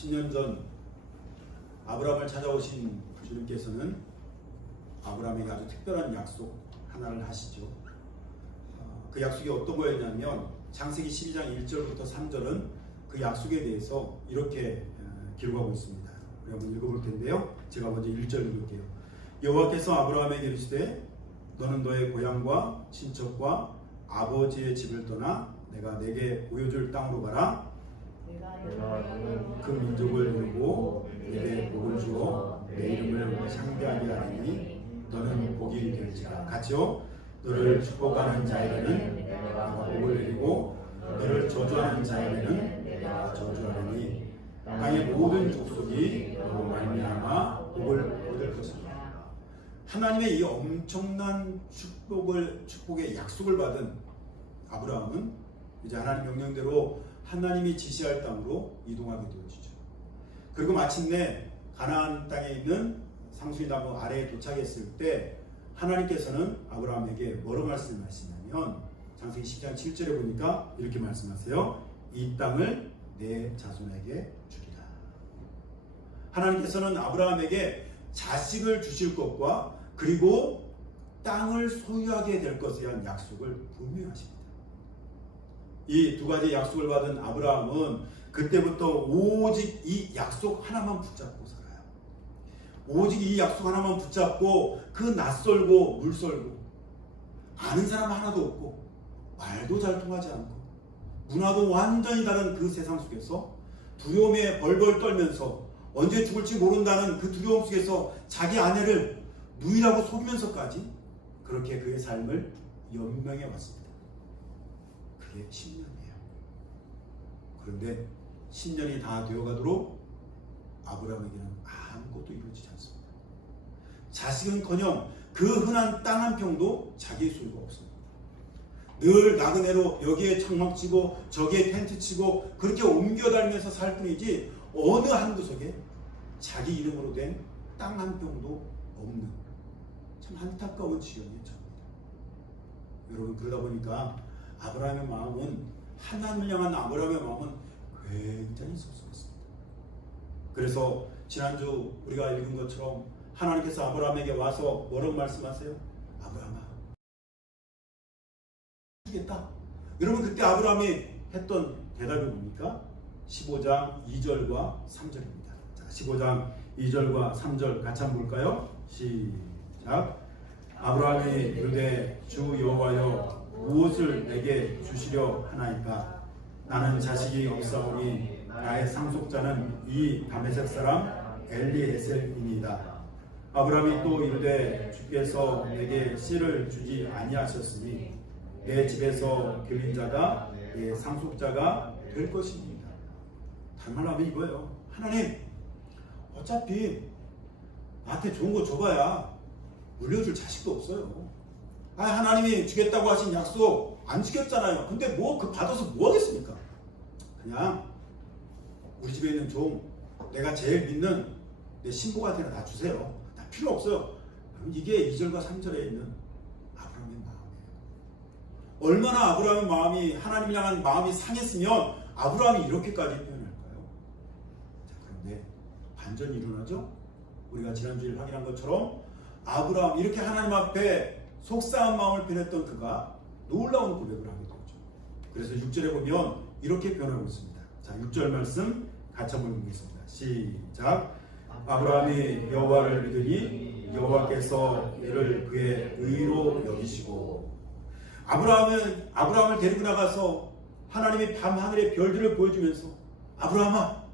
10년 전 아브라함을 찾아오신 주님께서는 아브라함에게 아주 특별한 약속 하나를 하시죠. 그 약속이 어떤 거였냐면 창세기 12장 1절부터 3절은 그 약속에 대해서 이렇게 기록하고 있습니다. 우리 한번 읽어볼 텐데요. 제가 먼저 1절 읽을게요. 여호와께서 아브라함에게 이르시되 너는 너의 고향과 친척과 아버지의 집을 떠나 내가 내게 보여줄 땅으로 가라. 그 민족을 이루고 내게 복을 주어 내 이름을 창대하게 하리니 너는 복이 될지라. 같이요. 너를 축복하는 자에게는 내가 복을 내리고 너를 저주하는 자에게는 내가 저주하리니 땅의 모든 족속이 너로 말미암아 복을 얻을 것이다. 하나님의 이 엄청난 축복의 약속을 받은 아브라함은 이제 하나님 명령대로 하나님이 지시할 땅으로 이동하게 되어지죠. 그리고 마침내 가나안 땅에 있는 상수리 나무 아래에 도착했을 때 하나님께서는 아브라함에게 뭐로 말씀하시냐면 창세기 10장 7절에 보니까 이렇게 말씀하세요. 이 땅을 내 자손에게 주리라. 하나님께서는 아브라함에게 자식을 주실 것과 그리고 땅을 소유하게 될 것에 대한 약속을 분명히 하십니다. 이 두 가지 약속을 받은 아브라함은 그때부터 오직 이 약속 하나만 붙잡고 살아요. 오직 이 약속 하나만 붙잡고 그 낯설고 물설고 아는 사람 하나도 없고 말도 잘 통하지 않고 문화도 완전히 다른 그 세상 속에서 두려움에 벌벌 떨면서 언제 죽을지 모른다는 그 두려움 속에서 자기 아내를 누이라고 속이면서까지 그렇게 그의 삶을 연명해 왔습니다. 그게 10년이에요. 그런데 10년이 다 되어가도록 아브라함에게는 아무것도 이루어지지 않습니다. 자식은커녕 그 흔한 땅 한 평도 자기의 소유가 없습니다. 늘 나그네로 여기에 천막 치고 저기에 텐트 치고 그렇게 옮겨다니면서 살 뿐이지 어느 한 구석에 자기 이름으로 된 땅 한 평도 없는 참 안타까운 지경에 처합니다. 여러분, 그러다 보니까 아브라함의 마음은, 하나님을 향한 아브라함의 마음은 굉장히 섭섭했습니다. 그래서 지난주 우리가 읽은 것처럼 하나님께서 아브라함에게 와서 뭐라고 말씀하세요? 아브라함아, 주겠다. 여러분, 그때 아브라함이 했던 대답이 뭡니까? 15장 2절과 3절입니다. 자, 15장 2절과 3절 같이 한번 볼까요? 시작. 아브라함이 이르되 주 여호와여 무엇을 내게 주시려 하나이까? 나는 자식이 없사오니 나의 상속자는 이 다메섹 사람 엘리에셀이니이다. 아브라함이 또 이르되 주께서 내게 씨를 주지 아니하셨으니 내 집에서 길린 자가 내 상속자가 될 것입니다. 다른 말로 하면 이거예요. 하나님, 어차피 나한테 좋은 거 줘봐야 물려줄 자식도 없어요. 하나님이 주겠다고 하신 약속 안 지켰잖아요. 근데 뭐 그 받아서 뭐 하겠습니까? 그냥 우리 집에 있는 종, 내가 제일 믿는 내 신부한테나 다 주세요. 나 필요 없어요. 이게 2절과 3절에 있는 아브라함의 마음이에요. 얼마나 아브라함의 마음이, 하나님을 향한 마음이 상했으면 아브라함이 이렇게까지 표현할까요? 자, 그런데 반전이 일어나죠? 우리가 지난주에 확인한 것처럼 아브라함, 이렇게 하나님 앞에 속상한 마음을 표현했던 그가 놀라운 고백을 하게 되죠. 그래서 6절에 보면 이렇게 표현하고 있습니다. 자, 6절 말씀 같이 한번 읽겠습니다. 시작. 아브라함이 여호와를 믿으니 여호와께서 이를 그의 의로 여기시고. 아브라함을 데리고 나가서 하나님이 밤하늘의 별들을 보여주면서 아브라함아,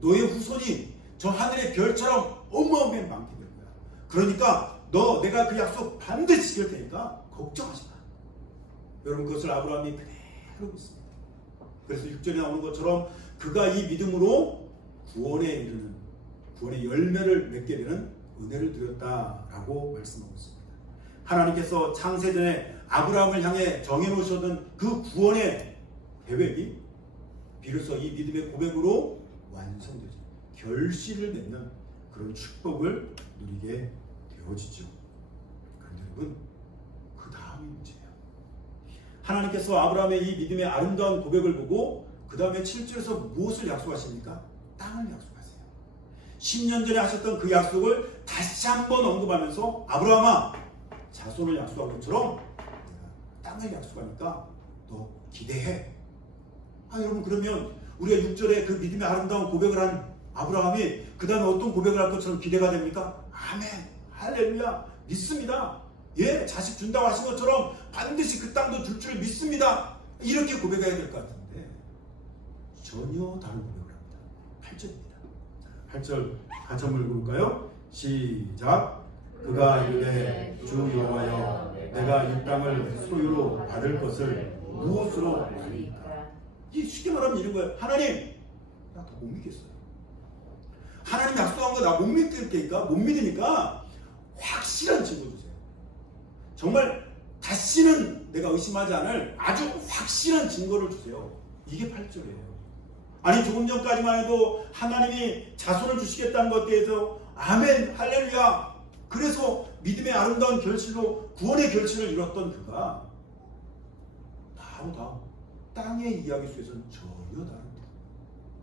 너의 후손이 저 하늘의 별처럼 어마어마하게 많게 될 거야. 그러니까 내가 그 약속 반드시 지킬 테니까 걱정하지 마. 여러분, 그것을 아브라함이 그대로 믿습니다. 그래서 6절에 나오는 것처럼 그가 이 믿음으로 구원에 이르는, 구원의 열매를 맺게 되는 은혜를 드렸다라고 말씀하고 있습니다. 하나님께서 창세전에 아브라함을 향해 정해놓으셨던 그 구원의 계획이 비로소 이 믿음의 고백으로 완성되죠. 결실을 맺는 그런 축복을 누리게 되어지죠. 그런데 여러분, 그 다음이 문제예요. 하나님께서 아브라함의 이 믿음의 아름다운 고백을 보고 그 다음에 7절에서 무엇을 약속하십니까? 땅을 약속하세요. 10년 전에 하셨던 그 약속을 다시 한번 언급하면서 아브라함아, 자손을 약속한 것처럼 땅을 약속하니까 너 기대해. 여러분, 그러면 우리가 6절에 그 믿음의 아름다운 고백을 한 아브라함이 그 다음에 어떤 고백을 할 것처럼 기대가 됩니까? 아멘, 할렐루야, 믿습니다. 예, 자식 준다고 하신 것처럼 반드시 그 땅도 줄 줄 믿습니다. 이렇게 고백해야 될 것 같은데 전혀 다른 고백을 합니다. 8절입니다. 8절 같이 한번 읽어볼까요? 시작. 그가 이르되 주 여호와여, 내가 이 땅을 소유로 받을 것을 무엇으로 아리까? 이 쉽게 말하면 이런 거예요. 하나님, 나 더 못 믿겠어요. 하나님 약속한 거 나 못 믿으니까, 확실한 증거 주세요. 정말 다시는 내가 의심하지 않을 아주 확실한 증거를 주세요. 이게 8절이에요. 아니, 조금 전까지만 해도 하나님이 자손을 주시겠다는 것에 대해서 아멘, 할렐루야, 그래서 믿음의 아름다운 결실로 구원의 결실을 이뤘던 그가 바로 다음 땅의 이야기 속에서는 전혀 다른데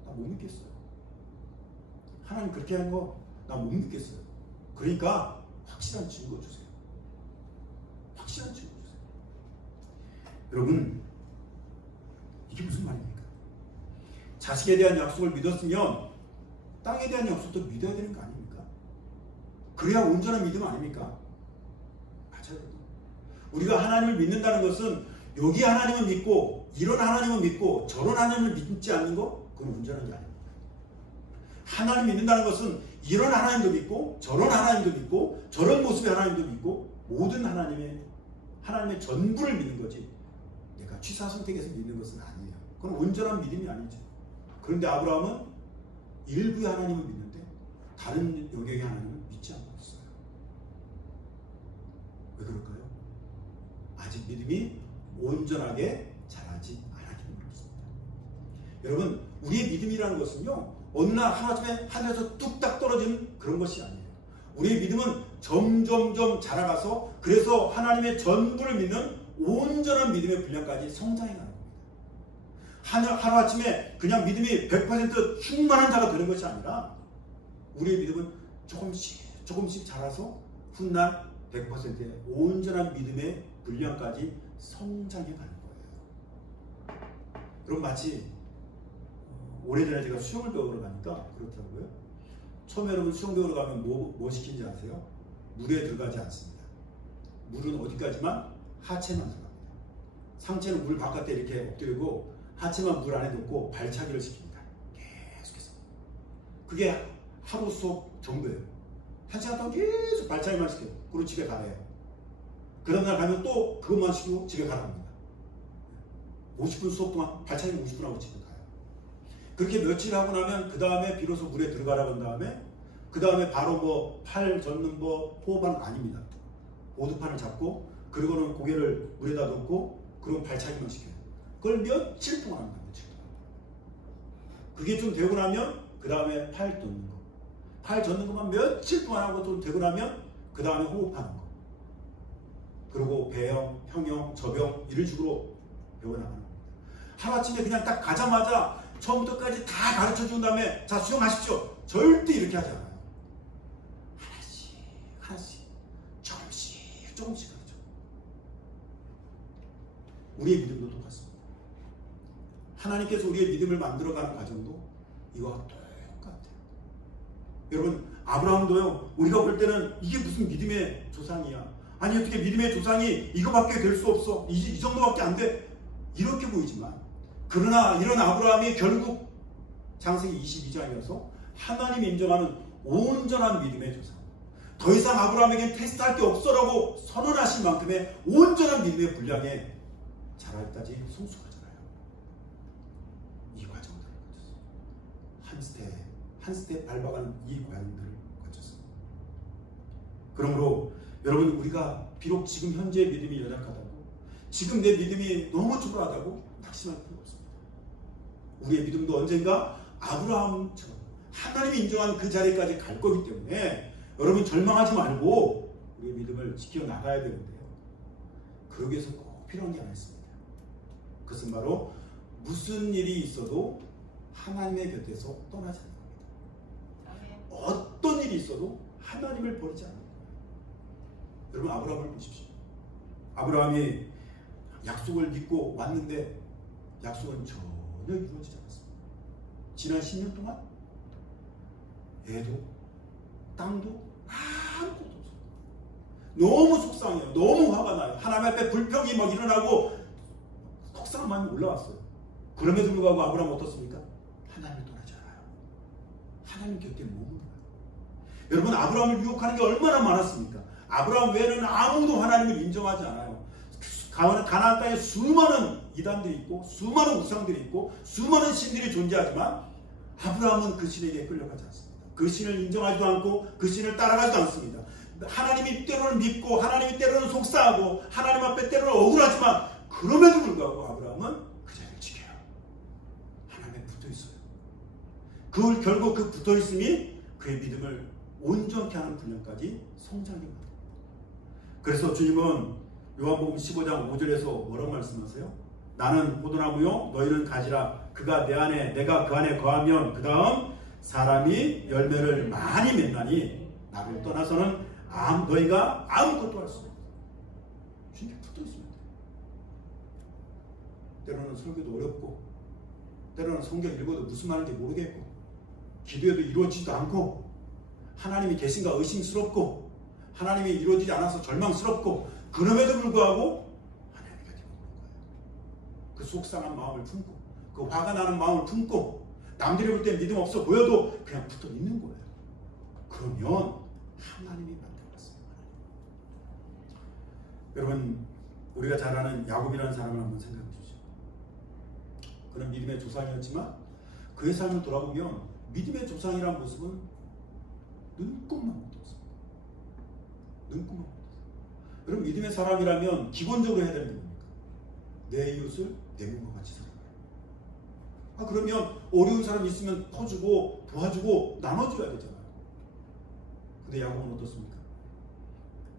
나 못 믿겠어요. 하나님 그렇게 한 거 나 못 믿겠어요. 그러니까 확실한 증거 주세요. 확실한 증거 주세요. 여러분, 이게 무슨 말입니까? 자식에 대한 약속을 믿었으면 땅에 대한 약속도 믿어야 되는 거 아닙니까? 그래야 온전한 믿음 아닙니까? 맞아요. 우리가 하나님을 믿는다는 것은 여기 하나님을 믿고 이런 하나님을 믿고 저런 하나님을 믿지 않는 거, 그건 온전한 게 아닙니다. 하나님 믿는다는 것은 이런 하나님도 믿고 저런 하나님도 믿고 저런 모습의 하나님도 믿고 모든 하나님의 전부를 믿는 거지, 내가 취사선택해서 믿는 것은 아니에요. 그건 온전한 믿음이 아니죠. 그런데 아브라함은 일부의 하나님을 믿는데 다른 영역의 하나님을 믿지 않고 있어요. 왜 그럴까요? 아직 믿음이 온전하게 자라지 않았기 때문입니다. 여러분, 우리의 믿음이라는 것은요, 어느 날 하루아침에 하늘에서 뚝딱 떨어지는 그런 것이 아니에요. 우리의 믿음은 점점점 자라가서 그래서 하나님의 전부를 믿는 온전한 믿음의 분량까지 성장해 가는 겁니다. 하루아침에 그냥 믿음이 100% 충만한 자가 되는 것이 아니라 우리의 믿음은 조금씩 자라서 훗날 100%의 온전한 믿음의 분량까지 성장해 가는 거예요. 그럼 마치 오래전에 제가 수영을 배우러 가니까 그렇더라고요. 처음에 여러분 수영 배우러 가면 뭐 시키는지 아세요? 물에 들어가지 않습니다. 물은 어디까지만? 하체만 들어갑니다. 상체는 물 바깥에 이렇게 엎드리고 하체만 물 안에 넣고 발차기를 시킵니다. 계속해서. 그게 하루 수업 정도예요. 1시간 동안 계속 발차기만 시켜요. 그리고 집에 가래요. 그 다음날 가면 또 그것만 시키고 집에 가랍니다. 50분 수업 동안 발차기 50분 하고 집에 가요. 그렇게 며칠 하고 나면 그 다음에 비로소 물에 들어가라고 한 다음에 그 다음에 바로 팔 젓는 호흡하는 거 아닙니다. 오두판을 잡고 그리고는 고개를 물에다 놓고 그리고 발차기만 시켜요. 그걸 며칠 동안 합니다. 며칠 동안. 그게 좀 되고 나면 그 다음에 팔 젓는 거. 팔 젓는 것만 며칠 동안 하고 좀 되고 나면 그 다음에 호흡하는 거. 그리고 배영, 형용, 저병 이런 식으로 배워나가는 겁니다. 하루아침에 그냥 딱 가자마자 처음부터까지 다 가르쳐준 다음에 자 수영하십시오. 절대 이렇게 하지 않아요. 하나씩 조금씩 하죠. 우리의 믿음도 똑같습니다. 하나님께서 우리의 믿음을 만들어가는 과정도 이거와 똑같아요. 여러분, 아브라함도요, 우리가 볼 때는 이게 무슨 믿음의 조상이야, 아니 어떻게 믿음의 조상이 이거밖에 될 수 없어, 이 정도밖에 안 돼, 이렇게 보이지만 그러나 이런 아브라함이 결국 창세기 22장이어서 하나님이 인정하는 온전한 믿음의 조상, 더 이상 아브라함에겐 테스트할 게 없어라고 선언하신 만큼의 온전한 믿음의 분량에 자랄까지 성숙하잖아요. 이 과정들을 거쳤어요. 한 스텝 밟아가는 이 과정들을 거쳤어요. 그러므로 여러분, 우리가 비록 지금 현재의 믿음이 연약하다고, 지금 내 믿음이 너무 초라하다고 낙심할 필요 없습니다. 우리의 믿음도 언젠가 아브라함처럼 하나님이 인정하는 그 자리까지 갈 거기 때문에 여러분 절망하지 말고 우리의 믿음을 지켜나가야 되는데요. 그러기 위해서 꼭 필요한 게 하나 있습니다. 그것은 바로 무슨 일이 있어도 하나님의 곁에서 떠나지 않는 겁니다. 어떤 일이 있어도 하나님을 버리지 않아요. 여러분 아브라함을 보십시오. 아브라함이 약속을 믿고 왔는데 약속은 전혀 이루어지지 않았습니다. 지난 10년 동안 애도 땅도 아무것도 없어요. 너무 속상해요. 너무 화가 나요. 하나님 앞에 불평이 막 일어나고 속상함이 올라왔어요. 그럼에도 불구하고 아브라함 어떻습니까? 하나님을 떠나지 않아요. 하나님 곁에 머무는 거예요. 여러분 아브라함을 유혹하는 게 얼마나 많았습니까? 아브라함 외에는 아무도 하나님을 인정하지 않아요. 가나안 땅에 수많은 이단들이 있고 수많은 우상들이 있고 수많은 신들이 존재하지만 아브라함은 그 신에게 끌려가지 않습니다. 그 신을 인정하지도 않고 그 신을 따라가지도 않습니다. 하나님이 때로는 믿고 하나님이 때로는 속상하고 하나님 앞에 때로는 억울하지만 그럼에도 불구하고 아브라함은 그 자리를 지켜요. 하나님에 붙어 있어요. 결국 그 붙어 있음이 그의 믿음을 온전케 하는 분량까지 성장해 갑니다. 그래서 주님은 요한복음 15장 5절에서 뭐라고 말씀하세요? 나는 포도나무요 너희는 가지라. 그가 내 안에 내가 그 안에 거하면 그 다음 사람이 열매를 많이 맺나니 나를 떠나서는 너희가 아무것도 할 수 없다. 주님께 붙어 있으면 돼요. 때로는 설교도 어렵고 때로는 성경 읽어도 무슨 말인지 모르겠고 기도해도 이루어지지도 않고 하나님이 계신가 의심스럽고 하나님이 이루어지지 않아서 절망스럽고 그럼에도 불구하고 하나님 곁에 머무는 거예요. 그 속상한 마음을 품고 그 화가 나는 마음을 품고 남들이 볼 때 믿음 없어 보여도 그냥 붙어 있는 거예요. 그러면 하나님이 만들어놨어요. 여러분 우리가 잘 아는 야곱이라는 사람을 한번 생각해 주시죠. 그는 믿음의 조상이었지만 그의 삶을 돌아보면 믿음의 조상이라는 모습은 눈꼽만 못 떴습니다. 눈꼽만 못 떴어요. 여러분 믿음의 사람이라면 기본적으로 해야 되는 게 뭡니까? 내 이웃을 내 몸과 같이 사랑해요. 그러면 어려운 사람 있으면 퍼주고 도와주고 나눠줘야 되잖아요. 근데 야곱은 어떻습니까?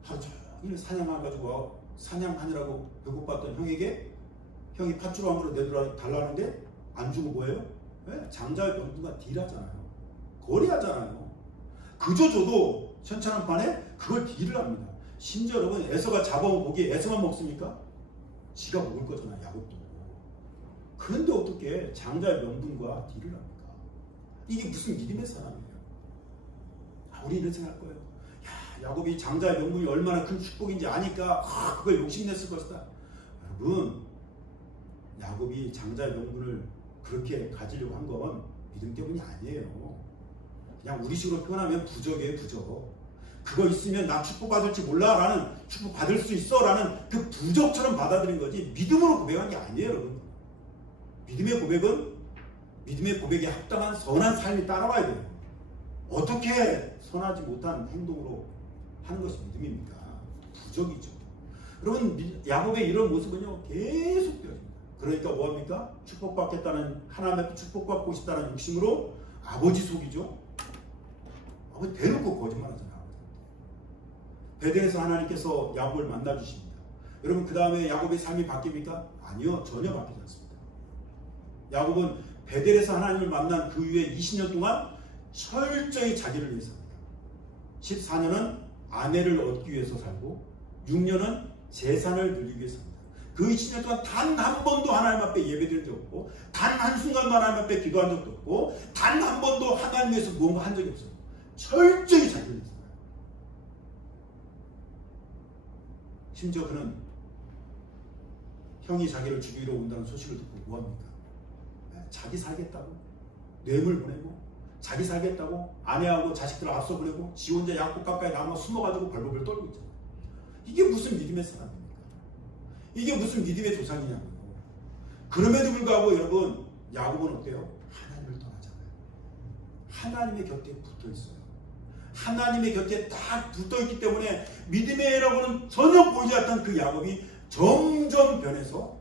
하루 종일 사냥해가지고 사냥하느라고 배고팠던 형에게 형이 팥주로 한 그릇 내달라는데 안 주고 뭐예요? 네? 장자의 병두가 딜하잖아요. 거래하잖아요. 그저 줘도 현찬한 판에 그걸 딜을 합니다. 심지어 여러분 에서가 잡아온 고기 에서만 먹습니까? 지가 먹을 거잖아요. 야곱도. 그런데 어떻게 장자의 명분과 딜을 합니까? 이게 무슨 믿음의 사람이에요? 우리 이런 생각할 거예요. 야곱이 장자의 명분이 얼마나 큰 축복인지 아니까 그걸 욕심냈을 것이다. 여러분 야곱이 장자의 명분을 그렇게 가지려고 한 건 믿음 때문이 아니에요. 그냥 우리식으로 표현하면 부적이에요. 부적. 그거 있으면 나 축복받을지 몰라 라는 축복받을 수 있어 라는 그 부적처럼 받아들인 거지 믿음으로 고백한 게 아니에요. 여러분. 믿음의 고백은 믿음의 고백에 합당한 선한 삶이 따라와야 돼요. 어떻게 선하지 못한 행동으로 하는 것이 믿음입니까? 부적이죠. 여러분 야곱의 이런 모습은요 계속 되어집니다. 그러니까 뭐합니까? 축복받겠다는 하나님의 축복받고 싶다는 욕심으로 아버지 속이죠. 아버지 대놓고 거짓말하잖아요. 베델에서 하나님께서 야곱을 만나 주십니다. 여러분 그 다음에 야곱의 삶이 바뀝니까? 아니요, 전혀 바뀌지 않습니다. 야곱은 베델에서 하나님을 만난 그 이후에 20년 동안 철저히 자기를 위해서 삽니다. 14년은 아내를 얻기 위해서 살고 6년은 재산을 늘리기 위해서 삽니다. 그 20년 동안 단 한 번도 하나님 앞에 예배드린 적 없고 단 한순간도 하나님 앞에 기도한 적도 없고 단 한 번도 하나님 위해서 무언가 한 적이 없어요. 철저히 자기를 위해서 살아요. 심지어 그는 형이 자기를 죽이러 온다는 소식을 듣고 뭐합니까? 자기 살겠다고 뇌물 보내고 자기 살겠다고 아내하고 자식들을 앞서 보내고 지 혼자 약국 가까이 남아 숨어가지고 벌벌벌 떨고 있잖아요. 이게 무슨 믿음의 사람입니까? 이게 무슨 믿음의 조상이냐고요. 그럼에도 불구하고 여러분 야곱은 어때요? 하나님을 떠나잖아요. 하나님의 곁에 붙어 있어요. 하나님의 곁에 딱 붙어 있기 때문에 믿음이라고는 전혀 보이지 않던 그 야곱이 점점 변해서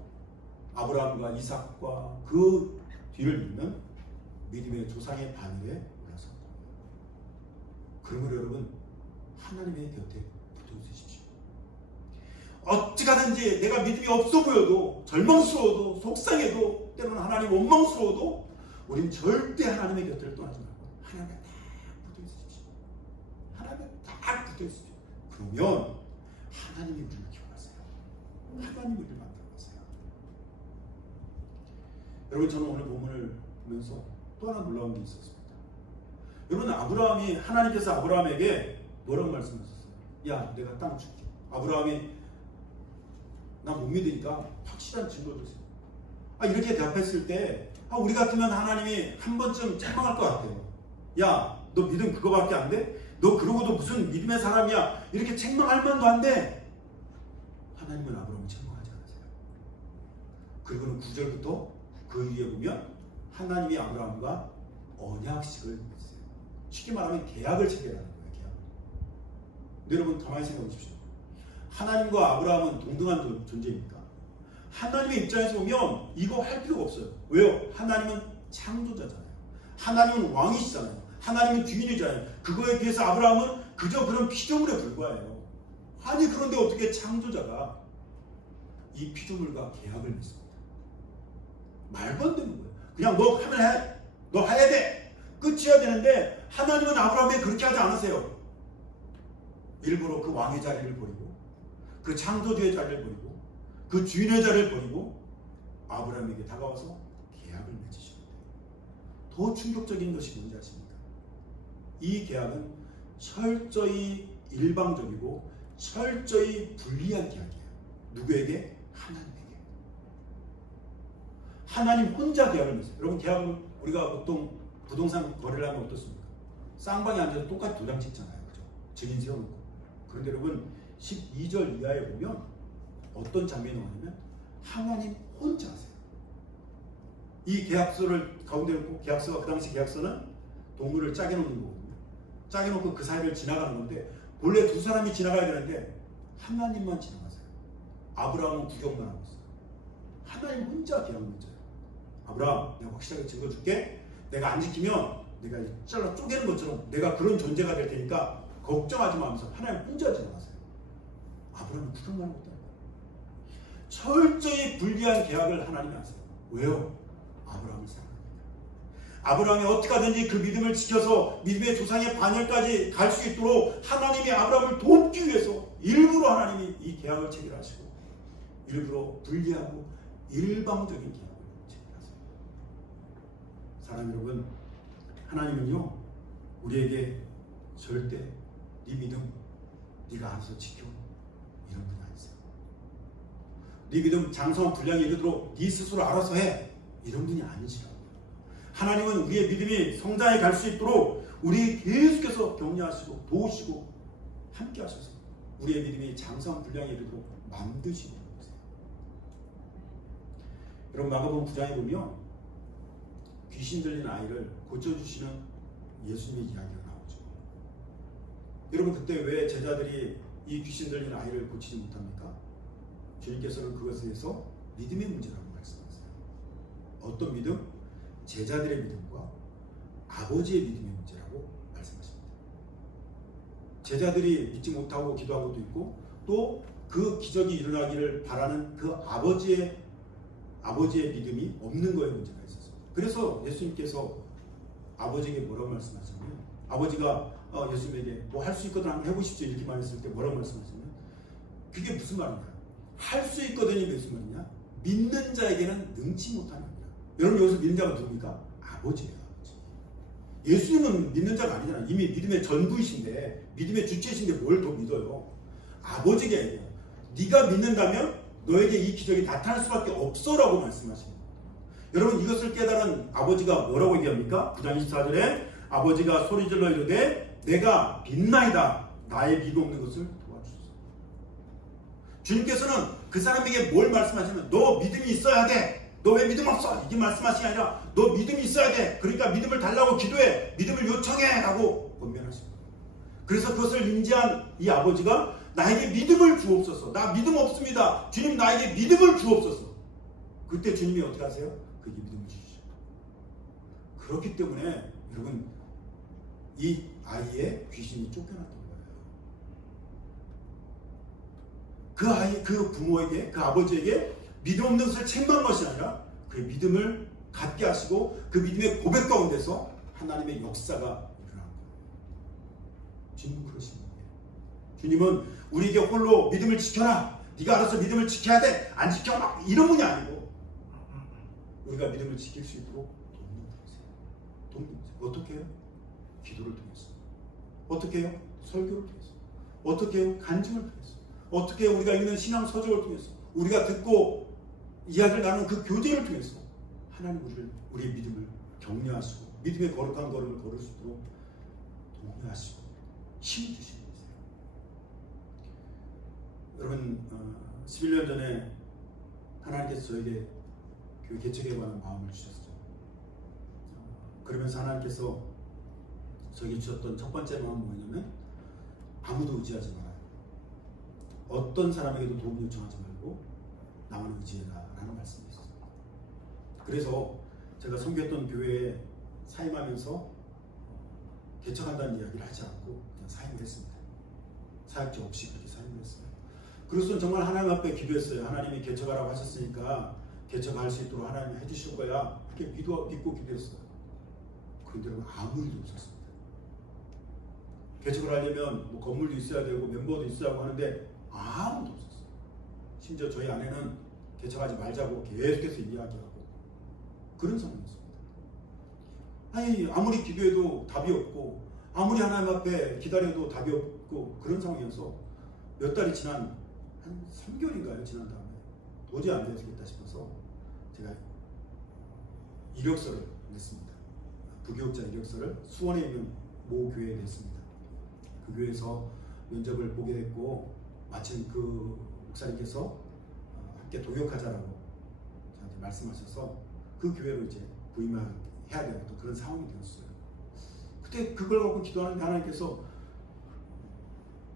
아브라함과 이삭과 그 뒤를 잇는 믿음의 조상의 반열에 올라섰다. 그러므로 여러분 하나님의 곁에 붙어 있으십시오. 어찌가든지 내가 믿음이 없어 보여도 절망스러워도 속상해도 때로는 하나님 원망스러워도 우린 절대 하나님의 곁을 떠나지 말고 하나님께 딱 붙어 있으십시오. 하나님에 딱 붙어있어요. 그러면 하나님이 우리를 키워가세요. 하나님이 우리를 만들어가세요. 여러분, 저는 오늘 본문을 보면서 또 하나 놀라운 게 있었습니다. 여러분, 아브라함이, 하나님께서 아브라함에게 뭐라고 말씀하셨어요? 야, 내가 땅 줄게. 아브라함이 나 못 믿으니까 확실한 증거를 주세요. 이렇게 대답했을 때 우리 같으면 하나님이 한 번쯤 책망할 것 같아요. 야, 너 믿음 그거밖에 안 돼? 너 그러고도 무슨 믿음의 사람이야? 이렇게 책망할 만도 안 돼. 하나님은 아브라함을 책망하지 않으세요. 그리고는 9절부터 그 위에 보면 하나님이 아브라함과 언약식을 했어요. 쉽게 말하면 계약을 체결하는 거예요. 계약. 여러분, 가만히 생각해 보십시오. 하나님과 아브라함은 동등한 존재입니까? 하나님의 입장에서 보면 이거 할 필요가 없어요. 왜요? 하나님은 창조자잖아요. 하나님은 왕이시잖아요. 하나님은 주인이잖아요. 그거에 비해서 아브라함은 그저 그런 피조물에 불과해요. 아니, 그런데 어떻게 창조자가 이 피조물과 계약을 맺습니다. 말도 안 되는 거예요. 그냥 너 하면 해. 너 해야 돼. 끝이어야 되는데 하나님은 아브라함에 그렇게 하지 않으세요. 일부러 그 왕의 자리를 버리고 그 창조주의 자리를 버리고 그 주인의 자리를 버리고 아브라함에게 다가와서 계약을 맺으십니다. 더 충격적인 것이 뭔지 아십니까? 이 계약은 철저히 일방적이고 철저히 불리한 계약이에요. 누구에게? 하나님에게. 하나님 혼자 계약을 맺어요. 여러분, 계약은 우리가 보통 부동산 거래를 하면 어떻습니까? 쌍방에 앉아서 똑같이 도장 찍잖아요. 그죠? 증인 세워놓고. 그런데 여러분, 12절 이하에 보면 어떤 장면이 나오냐면 하나님 혼자 하세요. 이 계약서를 가운데 놓고, 계약서가, 그 당시 계약서는 동물을 짜게 놓는 거거든요. 짜게 놓고 그 사이를 지나가는 건데 본래 두 사람이 지나가야 되는데 하나님만 지나가세요. 아브라함은 구경만 하고 있어요. 하나님 혼자 계약을 맺어요. 아브라함, 내가 확실하게 증거줄게. 내가 안 지키면 내가 잘라 쪼개는 것처럼 내가 그런 존재가 될 테니까 걱정하지 마 하면서 하나님 혼자 지나가세요. 아브라함은 구경만 하고 있다는 거예요. 철저히 불리한 계약을 하나님이 하세요. 왜요? 아브라함을 사랑합니다. 아브라함이 어떻게 하든지 그 믿음을 지켜서 믿음의 조상의 반열까지 갈 수 있도록 하나님이 아브라함을 돕기 위해서 일부러 하나님이 이 계약을 체결하시고 일부러 불리하고 일방적인 계약을 체결하세요. 사랑 여러분, 하나님은요 우리에게 절대 네 믿음 네가 알아서 지켜 이런 분이 아니세요. 네 믿음 장성 분량에 이르도록 네 스스로 알아서 해 이런 분이 아니시라고요. 하나님은 우리의 믿음이 성장해 갈 수 있도록 우리 계속해서 격려하시고 도우시고 함께 하셔서 우리의 믿음이 장성 분량에 이르도록 만드시고 계세요. 여러분, 마가복음 9장에 보면 귀신 들린 아이를 고쳐주시는 예수님의 이야기가 나오죠. 여러분, 그때 왜 제자들이 이 귀신 들린 아이를 고치지 못합니까? 주님께서는 그것에 대해서 믿음의 문제라고 말씀하세요. 어떤 믿음? 제자들의 믿음과 아버지의 믿음의 문제라고 말씀하십니다. 제자들이 믿지 못하고 기도한 것도 있고 또 그 기적이 일어나기를 바라는 그 아버지의 믿음이 없는 거에 문제가 있었습니다. 그래서 예수님께서 아버지에게 뭐라고 말씀하셨냐면, 아버지가 예수님에게 뭐 할 수 있거든 한번 해보십시오 이렇게 말했을 때 뭐라고 말씀하셨냐면, 그게 무슨 말인가? 할 수 있거든이 무슨 말이냐? 믿는 자에게는 능치 못하는 겁니다. 여러분, 여기서 믿는 자가 누굽니까? 아버지예요. 아버지. 예수님은 믿는 자가 아니잖아요. 이미 믿음의 전부이신데, 믿음의 주체이신데 뭘 더 믿어요? 아버지가 얘기해요. 네가 믿는다면 너에게 이 기적이 나타날 수밖에 없어라고 말씀하십니다. 여러분, 이것을 깨달은 아버지가 뭐라고 얘기합니까? 9장 24절에 아버지가 소리질러 이르되 내가 믿나이다. 나의 믿음 없는 것을 도와주소서. 주님께서는 그 사람에게 뭘 말씀하시면, 너 믿음이 있어야 돼. 너 왜 믿음 없어? 이게 말씀하신 게 아니라 너 믿음이 있어야 돼. 그러니까 믿음을 달라고 기도해. 믿음을 요청해. 라고 권면하십니다. 그래서 그것을 인지한 이 아버지가 나에게 믿음을 주옵소서. 나 믿음 없습니다. 주님, 나에게 믿음을 주옵소서. 그때 주님이 어떻게 하세요? 그에게 믿음을 주시죠. 그렇기 때문에 여러분, 이 아이의 귀신이 쫓겨났던 거예요. 그 부모에게, 그 아버지에게 믿음 없는 것을 책망한 것이 아니라 그의 믿음을 갖게 하시고 그 믿음의 고백 가운데서 하나님의 역사가 일어난 거예요. 주님은 그러신 거예요. 주님은 우리에게 홀로 믿음을 지켜라. 네가 알아서 믿음을 지켜야 돼. 안 지켜 막 이런 분이 아니고 우리가 믿음을 지킬 수 있도록 돕는 거세요. 어떻게 해요? 기도를 통해서. 어떻게 해요? 설교를 통해서. 어떻게 해요? 간증을 통해서. 어떻게 해요? 우리가 읽는 신앙 서적을 통해서. 우리가 듣고 이야기를 나누는 그 교제를 통해서 하나님 우리의 믿음을 격려하시고 믿음의 거룩한 걸음을 걸을 수 있도록 독려하시고 힘을 주시는 거예요. 여러분 11년 전에 하나님께서 저에게 교회 개척에 관한 마음을 주셨죠. 그러면서 하나님께서 저에게 주셨던 첫 번째 마음은 뭐냐면 아무도 의지하지 말아요. 어떤 사람에게도 도움을 요청하지 말고 나만 의지해라 라는 말씀이었어요. 그래서 제가 섬겼던 교회에 사임하면서 개척한다는 이야기를 하지 않고 그냥 사임을 했습니다. 사역자 없이 그렇게 사임을 했어요. 그리고서는 정말 하나님 앞에 기도했어요. 하나님이 개척하라고 하셨으니까 개척할 수 있도록 하나님이 해주실 거야. 그렇게 믿고 기도했어요. 그런데 여러분 아무 일도 없었습니다. 개척을 하려면 뭐 건물도 있어야 되고 멤버도 있어야 하고 하는데 아무도 없었어요. 심지어 저희 아내는 개척하지 말자고 계속해서 이야기하고 그런 상황이었습니다. 아니 아무리 기도해도 답이 없고 아무리 하나님 앞에 기다려도 답이 없고 그런 상황이어서 몇 달이 지난 한 3개월인가요? 지난 다음에 도저히 안 되겠다 싶어서 제가 이력서를 냈습니다. 부교육자 이력서를 수원에 있는 모 교회에 냈습니다. 그 교회에서 면접을 보게 됐고 마침 그 목사님께서 함께 동역하자라고 저한테 말씀하셔서 그 교회로 이제 부임해야 되는 또 그런 상황이 되었어요. 그때 그걸 갖고 기도하는 하나님께서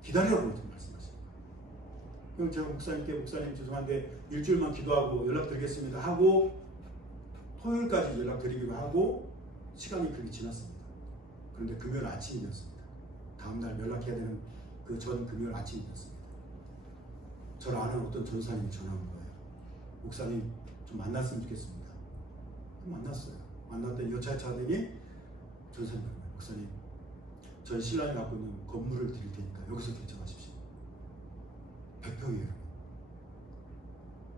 기다리라고 말씀하십니다. 그럼 제가 목사님 죄송한데 일주일만 기도하고 연락드리겠습니다 하고 토요일까지 연락드리기로 하고 시간이 그렇게 지났습니다. 그런데 금요일 아침이었습니다. 다음날 연락해야 되는 그 전 금요일 아침이었습니다. 저를 아는 어떤 전사님이 전화 온 거예요. 목사님 좀 만났으면 좋겠습니다. 만났어요. 만났더니 여차여차 하더니 전사님 목사님 저희 신랑이 갖고 있는 건물을 드릴 테니까 여기서 결정하십시오. 100평이에요.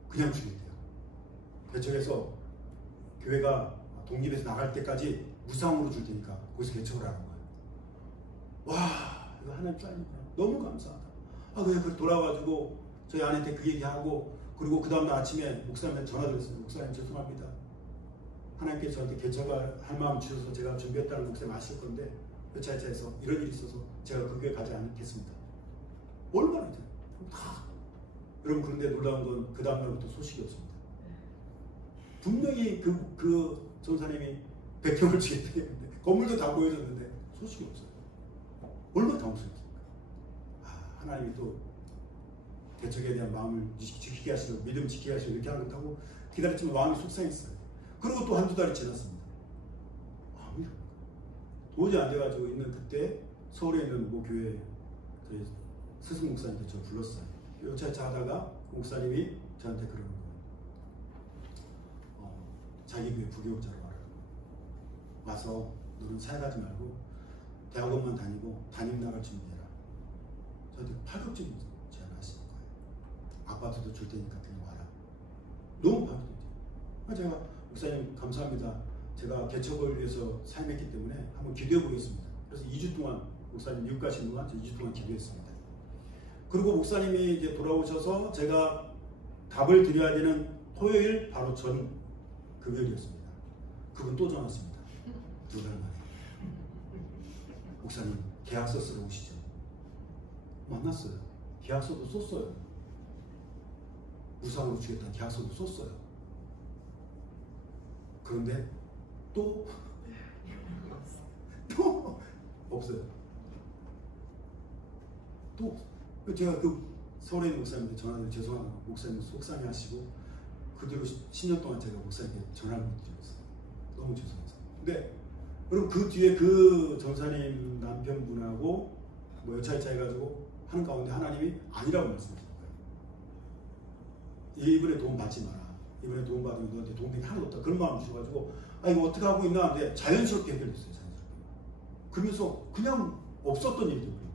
그냥 주겠대요. 개척해서 교회가 독립해서 나갈 때까지 무상으로 줄 테니까 거기서 개척을 하는 거예요. 와 이거 하나님 짤이구나. 너무 감사하다. 그래 돌아와가지고 저희 아내한테 그 얘기하고 그리고 그 다음날 아침에 목사님한테 전화드렸어요. 목사님 죄송합니다. 하나님께서 저한테 개척을 할 마음 주셔서 제가 준비했다는 목사님 아실 건데 여차여차해서 이런 일이 있어서 제가 그 교회 가지 않겠습니다. 얼마나 이제 다 여러분 그런데 놀라운 건 그 다음날부터 소식이 없습니다. 분명히 그 전사님이 100평을 주겠다고 했는데 건물도 다 보여줬는데 소식이 없어요. 얼마나 당황스럽습니까? 하나님이 또 개척에 대한 마음을 지키게 하시고 믿음 지키게 하시고 이렇게 하는 것하고 기다렸지만 마음이 속상했어요. 그리고 또 한두 달이 지났습니다. 도저히 안 돼가지고 있는 그때 서울에 있는 모 교회 저희 스승 목사님께 저 불렀어요. 여차여차 하다가 목사님이 저한테 그러는 거예요. 자기 교회 부교육자로 와라. 와서 너는 사역하지 말고 대학원만 다니고 담임 나갈 준비해라. 저한테 파격적인 제안을 하시는 거예요. 아파트도 줄 테니까 그냥 와라. 너무 파격적이죠. 제가 목사님 감사합니다. 제가 개척을 위해서 사임했기 때문에 한번 기도해 보겠습니다. 그래서 2주 동안 목사님 미국 가신 동안 2주 동안 기도했습니다. 그리고 목사님이 이제 돌아오셔서 제가 답을 드려야 되는 토요일 바로 전 금요일이었습니다. 그분 또 전화 왔습니다. 2달 만에. 목사님 계약서 쓰러 오시죠. 만났어요. 계약서도 썼어요. 무상으로 주겠다는 계약서도 썼어요. 그런데 또 없어요. 또 제가 그 서울에 있는 목사님한테 전화를 죄송합니다. 목사님 속상해 하시고 그 뒤로 10년 동안 제가 목사님께 전화를 못 드렸어요. 너무 죄송해서. 근데 여러분 그 뒤에 그 전사님 남편분하고 뭐 여차여차 해가지고 하는 가운데 하나님이 아니라고 말씀하시는 거예요. 이번에 도움 받지 마라. 이번에 도움 받으면 너한테 도움이 하나도 없다. 그런 마음 주셔가지고 이거 어떻게 하고 있나 하는데 자연스럽게 해결됐어요. 자연스럽게. 그러면서 그냥 없었던 일이 되고요.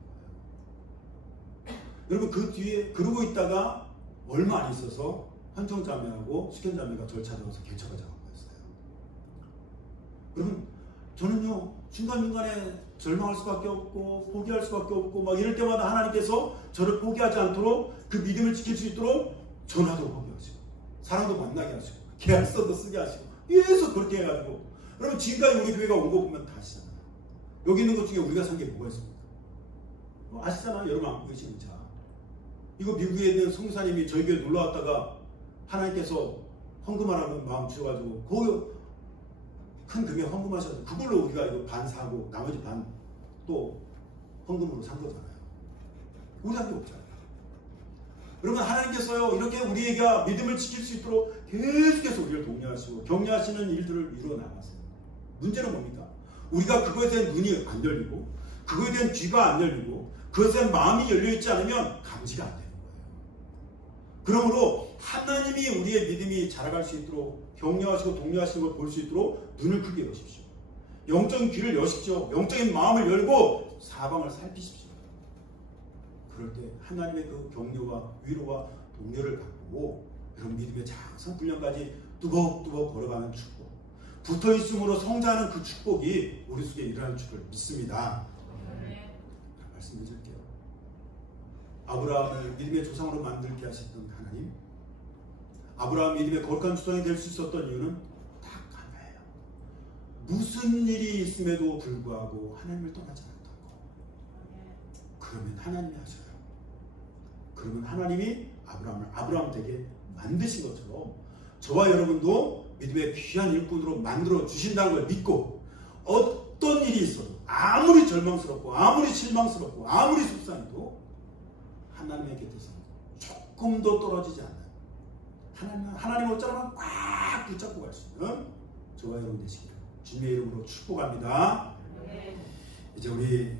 여러분 그 뒤에 그러고 있다가 얼마 안 있어서 헌정자매하고 숙현자매가 저를 찾아와서 개처가 작은 거였어요. 여러분 저는요 중간중간에 절망할 수밖에 없고 포기할 수밖에 없고 막 이럴 때마다 하나님께서 저를 포기하지 않도록 그 믿음을 지킬 수 있도록 전화도 거게 하시고 사람도 만나게 하시고 계약서도 쓰게 하시고 계속 그렇게 해가지고 여러분 지금까지 우리 교회가 온 거 보면 다 아시잖아요. 여기 있는 것 중에 우리가 산 게 뭐가 있습니까? 아시잖아요. 여러분 안고 계시는 자 이거 미국에 있는 성사님이 저희 교회 놀러 왔다가 하나님께서 헌금하라고 마음 주셔가지고 거기 큰 금액 헌금하셔서 그걸로 우리가 이거 반 사고 나머지 반 또 헌금으로 산 거잖아요. 우리 한 게 없잖아요. 여러분 하나님께서요 이렇게 우리가 믿음을 지킬 수 있도록 계속해서 우리를 독려하시고 격려하시는 일들을 이루어 나갔어요. 문제는 뭡니까? 우리가 그거에 대한 눈이 안 열리고 그거에 대한 귀가 안 열리고 그것에 대한 마음이 열려있지 않으면 감지가 안 되는 거예요. 그러므로 하나님이 우리의 믿음이 자라갈 수 있도록 격려하시고 독려하시는 걸 볼 수 있도록 눈을 크게 여십시오. 영적인 귀를 여십시오. 영적인 마음을 열고 사방을 살피십시오. 그럴 때 하나님의 그 격려와 위로와 독려를 받고 여러분 믿음의 장성 훈련까지 뚜벅뚜벅 걸어가는 축복, 붙어있음으로 성장하는 그 축복이 우리 속에 일어나는 줄을 믿습니다. 말씀드릴게요. 아브라함을 믿음의 조상으로 만들게 하셨던 하나님, 아브라함이 믿음의 거룩한 조상이 될 수 있었던 이유는 딱 하나예요. 무슨 일이 있음에도 불구하고 하나님을 떠나지 않았던 거. 그러면 하나님이 하셔요. 그러면 하나님이 아브라함을 아브라함 되게 만드신 것처럼 저와 여러분도 믿음의 귀한 일꾼으로 만들어 주신다는 걸 믿고 어떤 일이 있어도 아무리 절망스럽고 아무리 실망스럽고 아무리 속상해도 하나님의 곁에서 조금도 떨어지지 않는 하나님 어쩌면 꽉 붙잡고 갈 수 있는 저와 여러분 되시기를 주님의 이름으로 축복합니다. 이제 우리